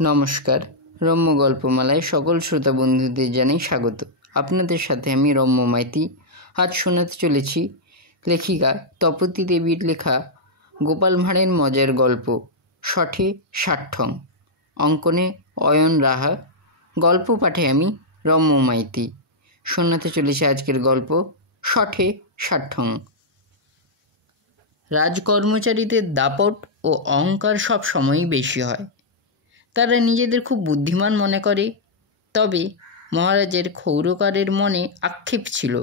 নমস্কার, রম্য গল্পমালায় সকল শ্রোতা বন্ধুদের জানাই স্বাগত। আপনাদের সাথে আমি রম্য মাইতি। আজ শোনাতে চলেছি লেখিকা তপতী দেবীর লেখা গোপাল ভাঁড়ের মজার গল্প শঠে ষাট্ঠং। অঙ্কনে অয়ন রাহা। গল্প পাঠে আমি রম্য মাইতি। শোনাতে চলেছি আজকের গল্প শঠে ষাট্ঠং। রাজকর্মচারীদের দাপট ও অহংকার সব সময়ই বেশি হয়। তারা নিজেদের খুব বুদ্ধিমান মনে করে। তবে মহারাজের ক্ষৌরকারের মনে আক্ষেপ ছিল,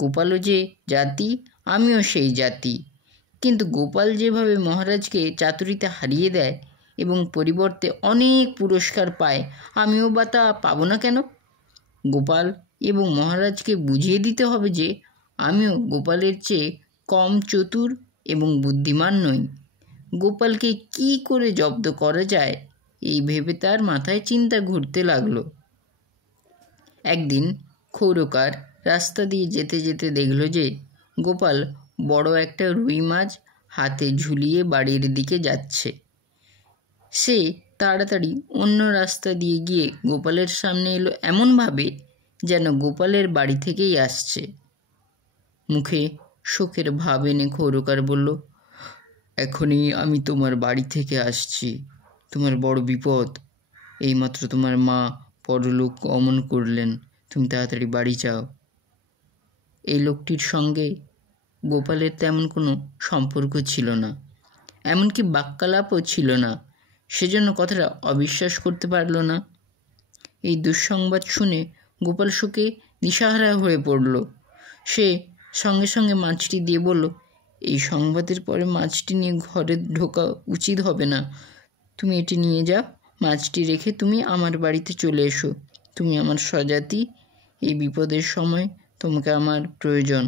গোপালও যে জাতি, আমিও সেই জাতি। কিন্তু গোপাল যেভাবে মহারাজকে চাতুরিতে হারিয়ে দেয় এবং পরিবর্তে অনেক পুরস্কার পায়, আমিও বা তা পাবো না কেন? গোপাল এবং মহারাজকে বুঝিয়ে দিতে হবে যে আমিও গোপালের চেয়ে কম চতুর এবং বুদ্ধিমান নই। গোপালকে কি করে জব্দ করা যায় এই ভেবে তার মাথায় চিন্তা ঘুরতে লাগলো। একদিন ক্ষৌরকার রাস্তা দিয়ে যেতে যেতে দেখল যে গোপাল বড় একটা রুই মাছ হাতে ঝুলিয়ে বাড়ির দিকে যাচ্ছে। সে তাড়াতাড়ি অন্য রাস্তা দিয়ে গিয়ে গোপালের সামনে এলো, এমনভাবে যেন গোপালের বাড়ি থেকেই আসছে। মুখে শোকের ভাব এনে ক্ষৌরকার বলল, এখনই আমি তোমার বাড়ি থেকে আসছি। তোমার বড় বিপদ। এইমাত্র তোমার মা পরলোক গমন করলেন। তুমি তাড়াতাড়ি বাড়ি যাও। এই লোকটির সঙ্গে গোপালের তেমন কোনো সম্পর্ক ছিল না, এমনকি বাক্যালাপও ছিল না। সেজন্য কথাটা অবিশ্বাস করতে পারল না। এই দুঃসংবাদ শুনে গোপাল শোকে দিশাহারা হয়ে পড়ল। সে সঙ্গে সঙ্গে মাছটি দিয়ে বলল, এই সংবাদের পরে মাছটি নিয়ে ঘরে ঢোকা উচিত হবে না। তুমি এটি নিয়ে যাও। মাছটি রেখে তুমি আমার বাড়িতে চলে এসো। তুমি আমার স্বজাতি। এই বিপদের সময় তোমাকে আমার প্রয়োজন।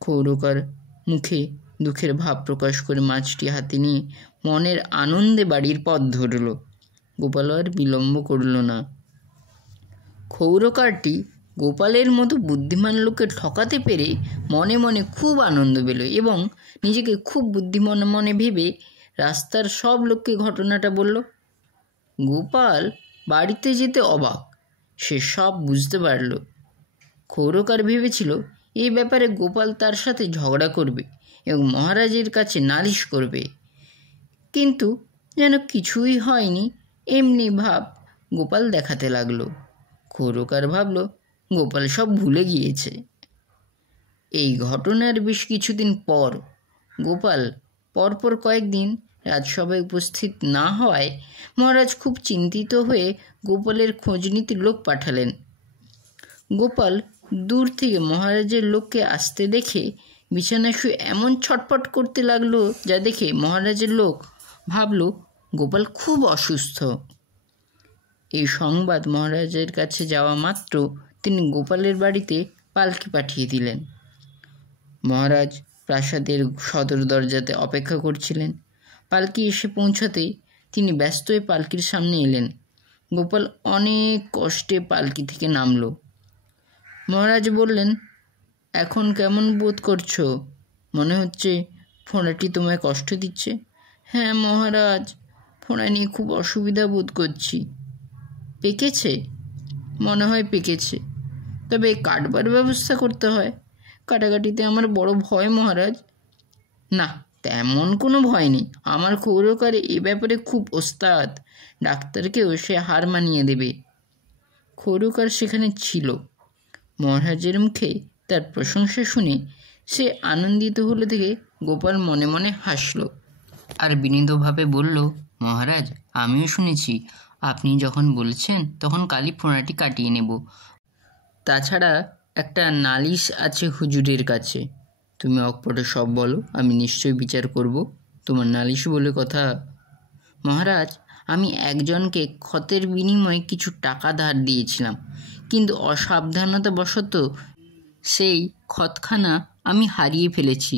ক্ষৌরকার মুখে দুঃখের ভাব প্রকাশ করে মাছটি হাতে নিয়ে মনের আনন্দে বাড়ির পথ ধরল। গোপাল আর বিলম্ব করল না। ক্ষৌরকারটি গোপালের মতো বুদ্ধিমান লোককে ঠকাতে পেরে মনে মনে খুব আনন্দ পেল এবং নিজেকে খুব বুদ্ধিমান মনে ভেবে রাস্তার সব লোককে ঘটনাটা বলল। গোপাল বাড়িতে যেতে অবাক। সে সব বুঝতে পারল। ক্ষৌরকার ভেবেছিল এই ব্যাপারে গোপাল তার সাথে ঝগড়া করবে এবং মহারাজের কাছে নালিশ করবে, কিন্তু যেন কিছুই হয়নি এমনি ভাব গোপাল দেখাতে লাগলো। ক্ষৌরকার ভাবল গোপাল সব ভুলে গিয়েছে। এই ঘটনার বেশ কিছুদিন পর গোপাল পরপর কয়েকদিন রাজসভায় উপস্থিত না হওয়ায় মহারাজ খুব চিন্তিত হয়ে গোপালের খোঁজ নিতে লোক পাঠালেন। গোপাল দূর থেকে মহারাজের লোককে আসতে দেখে বিছানায় শুয়ে এমন ছটফট করতে লাগলো, যা দেখে মহারাজের লোক ভাবল গোপাল খুব অসুস্থ। এই সংবাদ মহারাজের কাছে যাওয়া মাত্র তিনি গোপালের বাড়িতে পালকি পাঠিয়ে দিলেন। মহারাজ প্রাসাদের সদর দরজাতে অপেক্ষা করছিলেন। পালকি এসে পৌঁছাতেই তিনি ব্যস্ত হয়ে পালকির সামনে এলেন। গোপাল অনেক কষ্টে পালকি থেকে নামল। মহারাজ বললেন, এখন কেমন বোধ করছো? মনে হচ্ছে ফোঁড়াটি তোমায় কষ্ট দিচ্ছে। হ্যাঁ মহারাজ, ফোঁড়া নিয়ে খুব অসুবিধা বোধ করছি। পেকেছে? মনে হয় পেকেছে, তবে কাটবার ব্যবস্থা করতে হয়। কাটাকাটিতে আমার বড় ভয় মহারাজ। না, তেমন কোনো ভয় নেই। আমার ক্ষৌরকার এ ব্যাপারে খুব ওস্তাদ। ডাক্তারকেও সে হার মানিয়ে দেবে। ক্ষৌরকার সেখানে ছিল। মহারাজের মুখে তার প্রশংসা শুনে সে আনন্দিত হলো দেখে গোপাল মনে মনে হাসল আর বিনীতভাবে বলল, মহারাজ, আমিও শুনেছি আপনি যখন বলছেন তখন কালই ফোঁড়াটি কাটিয়ে নেব। তাছাড়া একটা নালিশ আছে হুজুরের কাছে। তুমি অকপটে সব বলো, আমি নিশ্চয়ই বিচার করব। তোমার নালিশ বলে কথা। মহারাজ, আমি একজনকে ক্ষতের বিনিময়ে কিছু টাকা ধার দিয়েছিলাম, কিন্তু অসাবধানতাবশত সেই ক্ষতখানা আমি হারিয়ে ফেলেছি।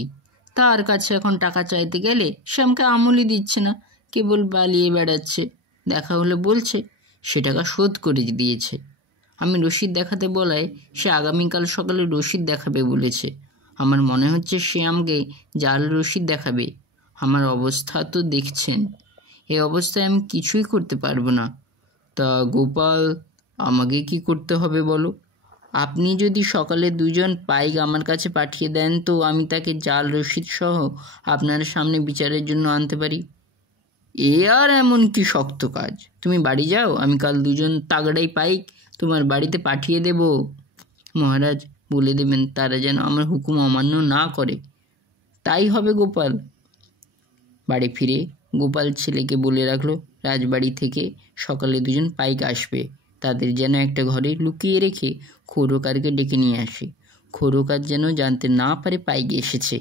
তার কাছে এখন টাকা চাইতে গেলে সে আমাকে আমলই দিচ্ছে না, কেবল বালিয়ে বেড়াচ্ছে। দেখা হলে বলছে সে টাকা শোধ করে দিয়েছে। আমি রসিদ দেখাতে বলায় সে আগামীকাল সকালে রসিদ দেখাবে বলেছে। আমার মনে হচ্ছে সে আমাকে জাল রসিদ দেখাবে। আমার অবস্থা তো দেখছেন। এই অবস্থায় আমি কিছুই করতে পারবো না। তা গোপাল, আমাকে কি করতে হবে বলো? আপনি যদি সকালে 2জন পাইক আমার কাছে পাঠিয়ে দেন তো আমি তাকে জাল রসিদ সহ আপনার সামনে বিচারের জন্য আনতে পারি। এ আর এমন কি শক্ত কাজ? তুমি বাড়ি যাও, আমি কাল 2জন তাগড়াই পাইক তোমার বাড়িতে পাঠিয়ে দেব। মহারাজ বলে দেবেন তারা যেন আমার হুকুম অমান্য না করে। তাই হবে গোপাল। বাড়ি ফিরে গোপাল ছেলেকে বলে রাখলো রাজবাড়ি থেকে সকালে 2জন পাইক আসবে, তাদের যেন একটা ঘরে লুকিয়ে রেখে খৌরকারকে ডেকে নিয়ে আসে। খৌরকার যেন জানতে না পারে পাইক এসেছে।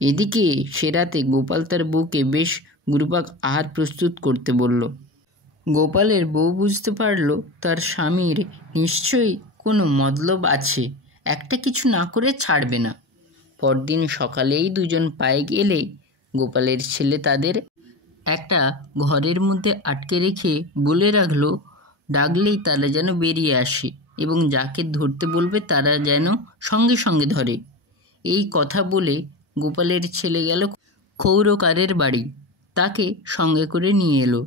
এদিকে সে রাতে গোপাল তার বউকে বেশ গুরুপাক আহার প্রস্তুত করতে বলল। গোপালের বউ বুঝতে পারল তার স্বামীর নিশ্চয়ই কোনো মতলব আছে, একটা কিছু না করে ছাড়বে না। পরদিন সকালেই 2জন পাইক এলে গোপালের ছেলে তাদের একটা ঘরের মধ্যে আটকে রেখে বলে রাখলো ডাকলেই তারা যেন বেরিয়ে আসে এবং যাকে ধরতে বলবে তারা যেন সঙ্গে সঙ্গে ধরে। এই কথা বলে গোপালের ছেলে গেল খৌরকারের বাড়ি, তাকে সঙ্গে করে নিয়ে এলো।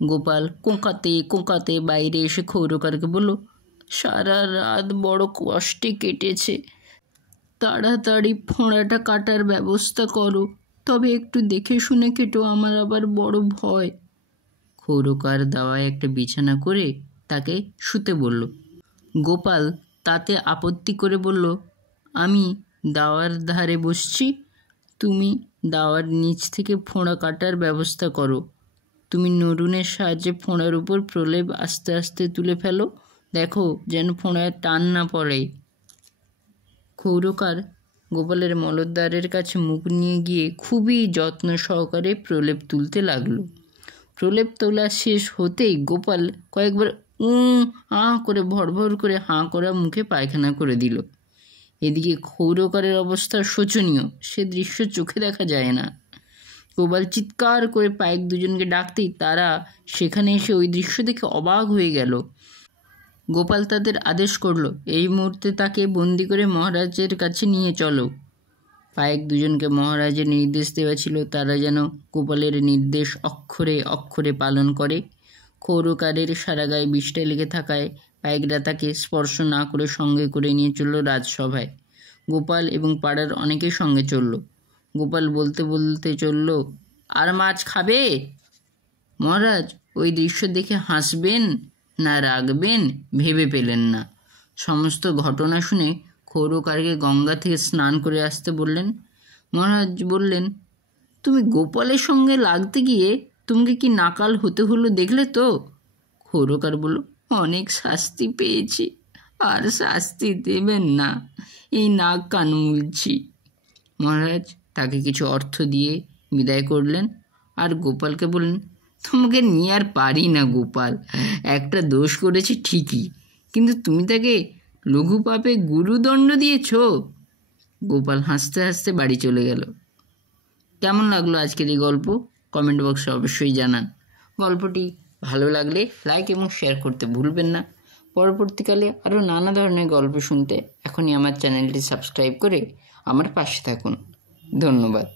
গোপাল কোঁকাতে কোঁকাতে বাইরে এসে খৌরকারকে বলল, সারা রাত বড় কষ্টে কেটেছে, তাড়াতাড়ি ফোঁড়াটা কাটার ব্যবস্থা করো, তবে একটু দেখে শুনে কেটো, আমার আবার বড় ভয়। খৌরকার দাওয়ায় একটা বিছানা করে তাকে শুতে বলল। গোপাল তাতে আপত্তি করে বলল, আমি দাওয়ার ধারে বসছি, তুমি দাওয়ার নিচ থেকে ফোঁড়া কাটার ব্যবস্থা করো। তুমি নরুনের সাহায্যে ফোঁড়ার উপর প্রলেপ আস্তে আস্তে তুলে ফেলো, দেখো যেন ফোঁড়ায় টান না পড়ে। খৌরকার গোপালের মলদ্বারের কাছে মুখ নিয়ে গিয়ে খুবই যত্ন সহকারে প্রলেপ তুলতে লাগলো। প্রলেপ তোলা শেষ হতেই গোপাল কয়েকবার করে ভরভর করে হাঁ করা মুখে পায়খানা করে দিল। এদিকে খৌরকারের অবস্থা শোচনীয়, সে দৃশ্য চোখে দেখা যায় না। গোপাল চিৎকার করে পাইক 2জনকে ডাকতেই তারা সেখানে এসে ওই দৃশ্য দেখে অবাক হয়ে গেল। গোপাল তাদের আদেশ করল, এই মুহূর্তে তাকে বন্দি করে মহারাজের কাছে নিয়ে চলো। পাইক 2জনকে মহারাজের নির্দেশ দেওয়া ছিল, তারা যেন গোপালের নির্দেশ অক্ষরে অক্ষরে পালন করে। খৌরকারের সারা গায়ে বিষটা লেগে থাকায় পাইকরা তাকে স্পর্শ না করে সঙ্গে করে নিয়ে চলল রাজসভায়। গোপাল এবং পাড়ার অনেকেই সঙ্গে চলল। গোপাল বলতে বলতে চলল, আর মাছ খাবে? মহারাজ ওই দৃশ্য দেখে হাসবেন না রাগবেন ভেবে পেলেন না। সমস্ত ঘটনা শুনে খৌরকারকে গঙ্গা থেকে স্নান করে আসতে বললেন। মহারাজ বললেন, তুমি গোপালের সঙ্গে লাগতে গিয়ে তোমাকে কি নাকাল হতে হলো দেখলে তো? খৌরকার বলল, অনেক শাস্তি পেয়েছি, আর শাস্তি দেবেন না, এই নাক কান মুলছি। মহারাজ তাকে কিছু অর্থ দিয়ে বিদায় করলেন আর গোপালকে বললেন, তোমাকে নিয়ে আর পারি না গোপাল, একটা দোষ করেছি ঠিকই, কিন্তু তুমি তাকে লঘু পাপে গুরুদণ্ড দিয়েছ। গোপাল হাসতে হাসতে বাড়ি চলে গেল। কেমন লাগলো আজকের এই গল্প? কমেন্ট বক্সে অবশ্যই জানান। গল্পটি ভালো লাগলে লাইক এবং শেয়ার করতে ভুলবেন না। পরবর্তীকালে আরও নানা ধরনের গল্প শুনতে এখনই আমার চ্যানেলটি সাবস্ক্রাইব করে আমার পাশে থাকুন। ধন্যবাদ।